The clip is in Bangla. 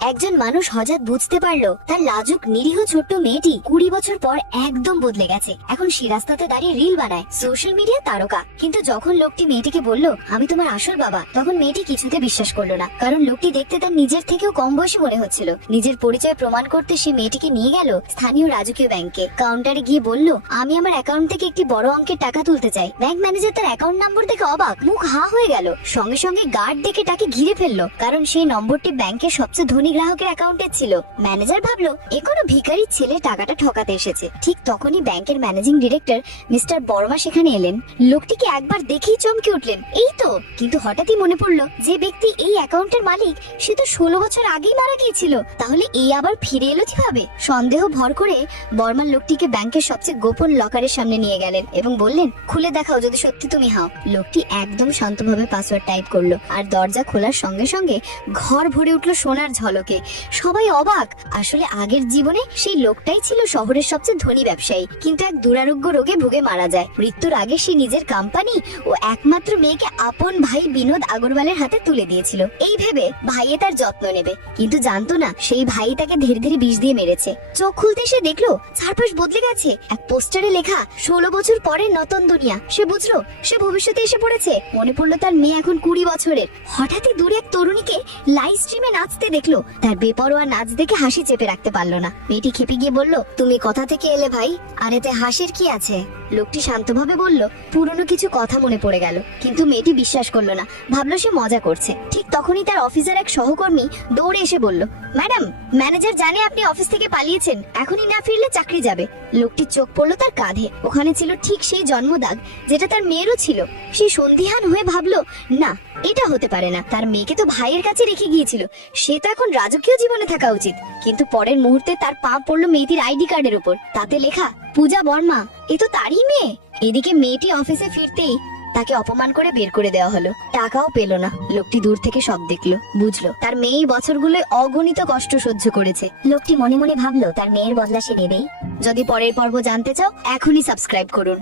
একজন মানুষ হঠাৎ বুঝতে পারলো তার লাজুক নিরীহ ছোট্ট মেয়েটি 20 বছর পর একদম বদলে গেছে। এখন সে রাস্তাতে দাঁড়িয়ে রিল বানায়, সোশ্যাল মিডিয়া তারকা। কিন্তু যখন লোকটি মেয়েটিকে বলল আমি তোমার আসল বাবা, তখন মেয়েটি কিছুতে বিশ্বাস করলো না। কারণ লোকটি দেখতে তার নিজের থেকেও কম বয়সী মনে হচ্ছিল। নিজের পরিচয় প্রমাণ করতে সে মেয়েটিকে নিয়ে গেল স্থানীয় রাজকীয় ব্যাংকে। কাউন্টারে গিয়ে বলল আমি আমার অ্যাকাউন্ট থেকে একটি বড় অঙ্কের টাকা তুলতে চাই। ব্যাংক ম্যানেজার তার অ্যাকাউন্ট নম্বর দেখে অবাক, মুখ হা হয়ে গেল। সঙ্গে সঙ্গে গার্ড দেখে তাকে ঘিরে ফেললো, কারণ সেই নম্বরটি ব্যাংকের সবচেয়ে ধনী গ্রাহকের অ্যাকাউন্টে ছিল। ম্যানেজার ভাবলো এ কোনো ভিখারির ছেলে টাকাটা ঠকাতে এসেছে। ঠিক তখনই ব্যাংকের ম্যানেজিং ডিরেক্টর মিস্টার বর্মা সেখানে এলেন। লোকটিকে একবার দেখেই চমকে উঠলেন, এই তো। কিন্তু হঠাৎই মনে পড়লো যে ব্যক্তি এই অ্যাকাউন্টের মালিক সে তো 16 বছর আগেই মারা গিয়েছিল। তাহলে এই আবার ফিরে এলো কিভাবে? সন্দেহ ভর করে বর্মান লোকটিকে ব্যাংকের সবচেয়ে গোপন লকারের সামনে নিয়ে গেলেন এবং বললেন খুলে দেখাও যদি সত্যি তুমি হও। লোকটি একদম শান্তভাবে পাসওয়ার্ড টাইপ করলো, আর দরজা খোলার সঙ্গে সঙ্গে ঘর ভরে উঠলো সোনার ঝলকে। সবাই অবাক। আসলে আগের জীবনে সেই লোকটাই ছিল শহরের সবচেয়ে ধনী ব্যবসায়ী, কিন্তু এক দুরারোগ্য রোগে ভুগে মারা যায়। মৃত্যুর আগে সে নিজের কোম্পানি ও একমাত্র মেয়েকে আপন ভাই বিনোদ আগরওয়ালের হাতে তুলে দিয়েছিল, এই ভেবে ভাইয়ে তার যত্ন নেবে। কিন্তু জানতো না সেই ভাই তাকে ধীরে ধীরে বিষ দিয়ে মেরেছে। চোখ খুলতে সে দেখলো চারপাশ বদলে গেছে। এক পোস্টারে লেখা 16 বছর পরে নতুন দুনিয়া। সে বুঝলো সে ভবিষ্যতে এসে পড়েছে। মনে পড়লো তার মেয়ে এখন 20 বছরের। হঠাৎই দূরে এক তরুণীকে লাইভ স্ট্রিমে নাচতে দেখলো। তার বেপরোয়া নাচ দেখে হাসি চেপে রাখতে পারলো না। মেয়েটি খেপে গিয়ে বলল তুমি কোথা থেকে এলে ভাই? আর এতে হাসির কি আছে? লোকটি শান্তভাবে বলল পুরনো কিছু কথা মনে পড়ে গেল। কিন্তু মেয়েটি বিশ্বাস করলো না, ভাবলো সে মজা করছে। ঠিক তখনই তার অফিসের এক সহকর্মী দৌড়ে এসে বলল ম্যাডাম, ম্যানেজার জানে আপনি অফিস থেকে পালিয়েছেন, এখনই না ফিরলে চাকরি যাবে। লোকটির চোখ পড়লো তার কাঁধে। ওখানে ছিল ঠিক সেই জন্মদাগ যেটা তার মেয়েরও ছিল। সে সন্দিহান হয়ে ভাবলো না, এটা হতে পারে না। তার মেয়েকে তো ভাইয়ের কাছে রেখে গিয়েছিল, সে তো এখন রাজকীয় জীবনে থাকা উচিত। কিন্তু পরের মুহূর্তে তার পা পড়লো মেয়েটির আইডি কার্ডের উপর। তাতে লেখা পূজা বর্মা। এ তো তারই মেয়ে। এদিকে মেয়েটি অফিসে ফিরতেই তাকে অপমান করে বের করে দেওয়া হলো। টাকাও পেল না। লোকটি দূর থেকে সব দেখলো, বুঝলো তার মেয়ে বছরগুলো অগণিত কষ্ট সহ্য করেছে। লোকটি মনে মনে ভাবলো তার মেয়ের বদলা সে নেবেই। যদি পরের পর্ব জানতে চাও এখনই সাবস্ক্রাইব করুন।